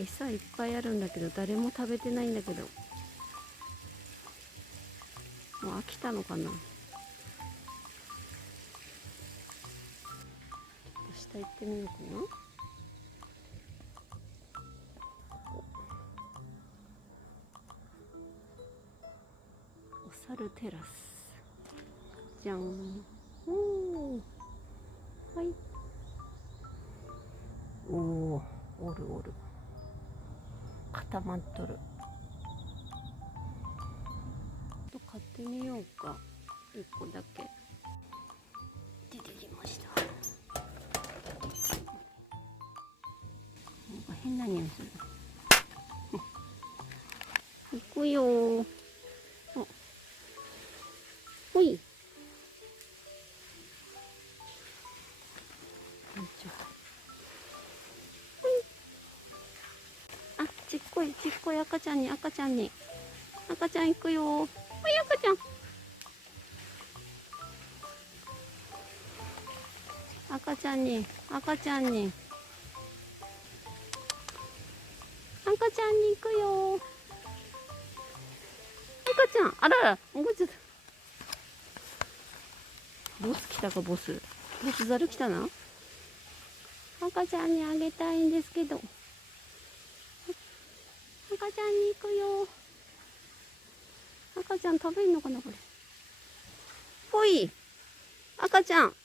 餌いっぱいあるんだけど誰も食べてないんだけど、もう飽きたのかな。下行ってみようかな。お猿テラスじゃん。おお、はい。おお、おるおる、固まっとる。買ってみようか、1個だけ。出てきました。なんか変な匂いする。行くよー。あ、ほい。あ、ちっこい赤ちゃんに、赤ちゃん行くよー。ほい、赤ちゃん。赤ちゃんに行くよー。赤ちゃん、あらら、もうちょっと。ボス来たか、ボスザル来たな。赤ちゃんにあげたいんですけど。赤ちゃんに行くよ。赤ちゃん食べるのかな、これ。ほい。赤ちゃん。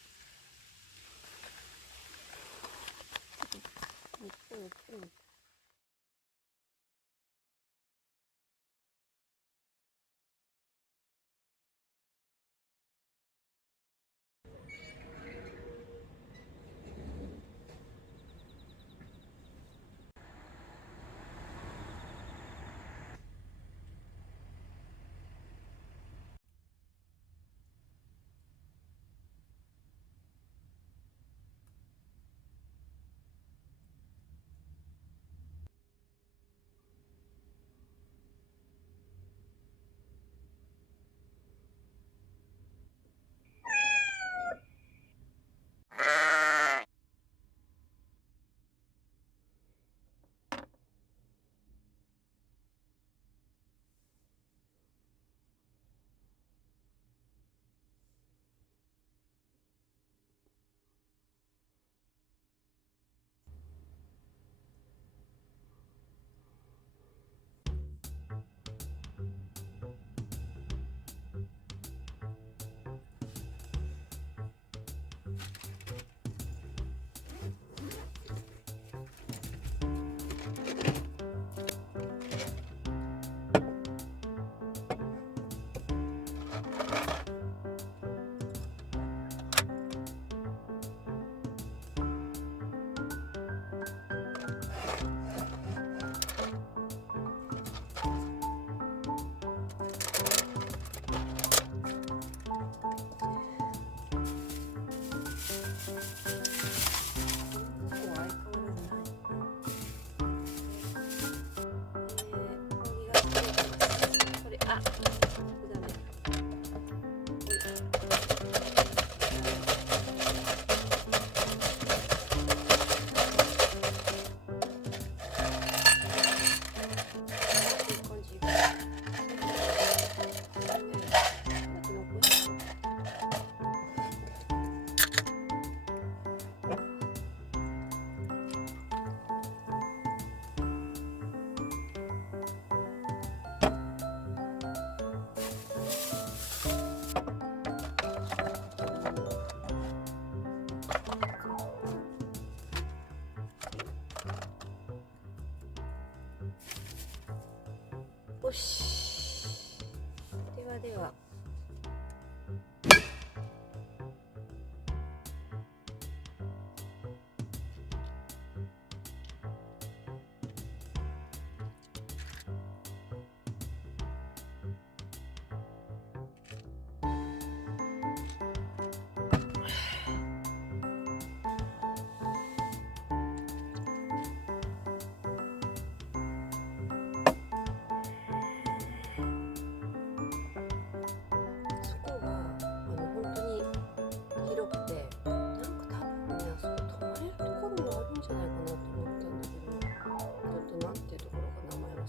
よし。では。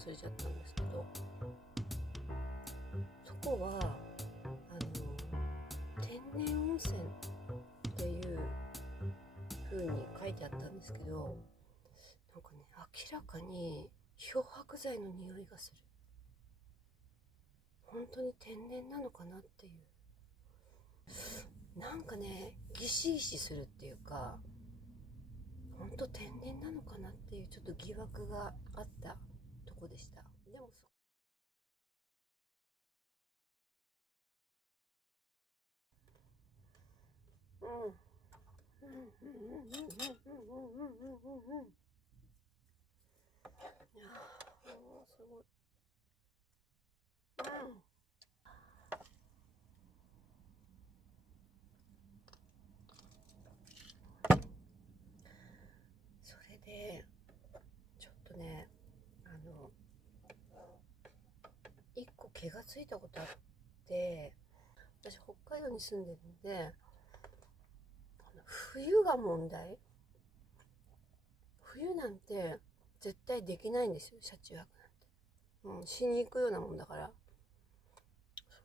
忘れちゃったんですけど、そこは天然温泉っていう風に書いてあったんですけど、なんかね、明らかに漂白剤の匂いがする。本当に天然なのかなっていう、なんかね、ギシギシするっていうか、本当天然なのかなっていうちょっと疑惑があったとこでした。でもうんうんうんうんうんうんうんうんうんうん、いやー、もうすごい。うん、それでちょっとね、一個気がついたことあって、私北海道に住んでるんで、冬が問題。冬なんて絶対できないんですよ、車中泊なんて。死に行くようなもんだから。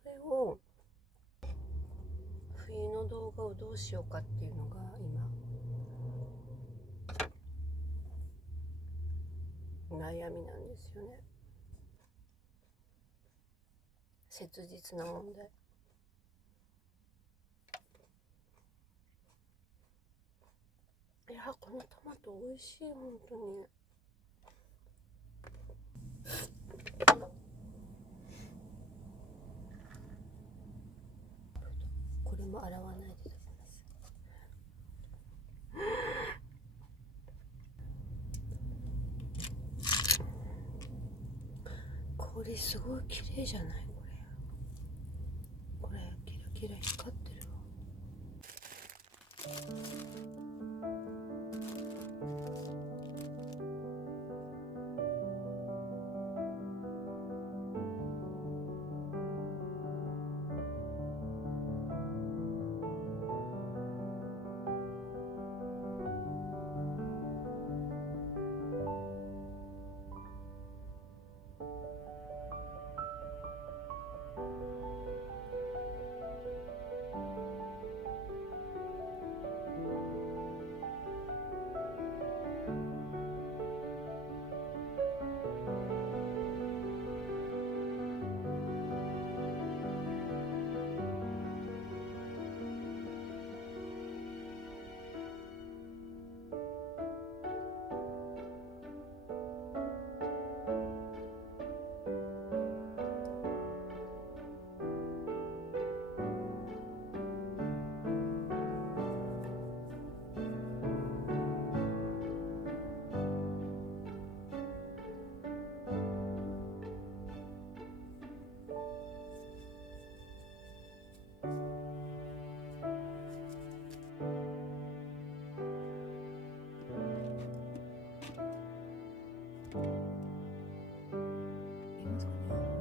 それを、冬の動画をどうしようかっていうのが今悩みなんですよね。切実な問題。いや、このトマト美味しい、本当に。これも洗わないで食べます。これすごい綺麗じゃない？これキラキラ光ってるわ。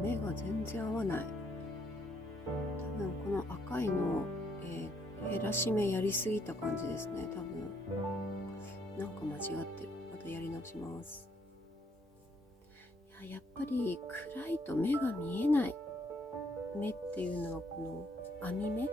目が全然合わない。多分この赤いの、減らし目やりすぎた感じですね。多分なんか間違ってる。またやり直します。やっぱり暗いと目が見えない。目っていうのはこの網目。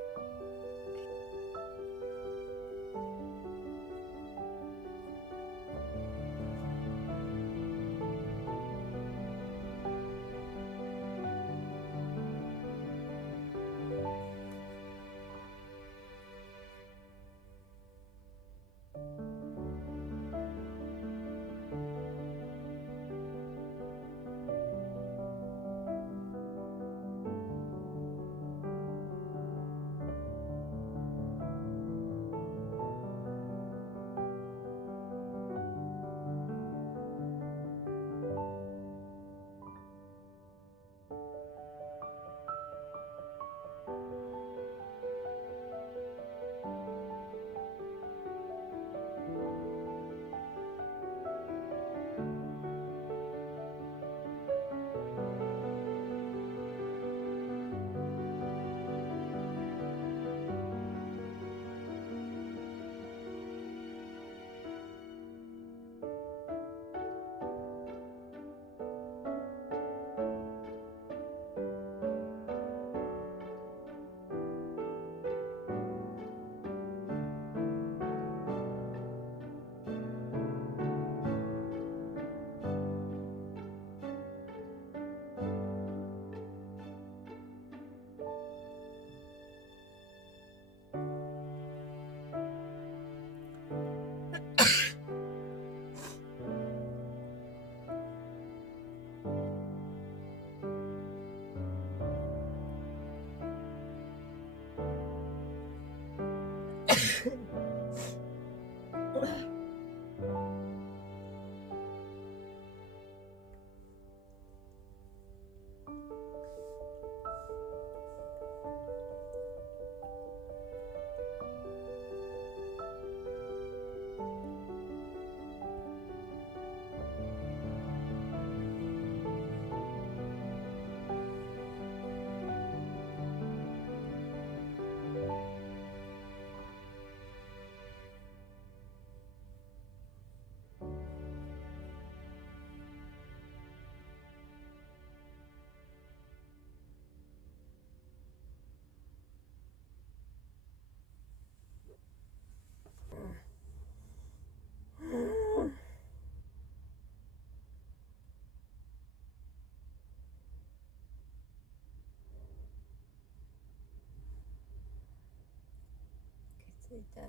ついた。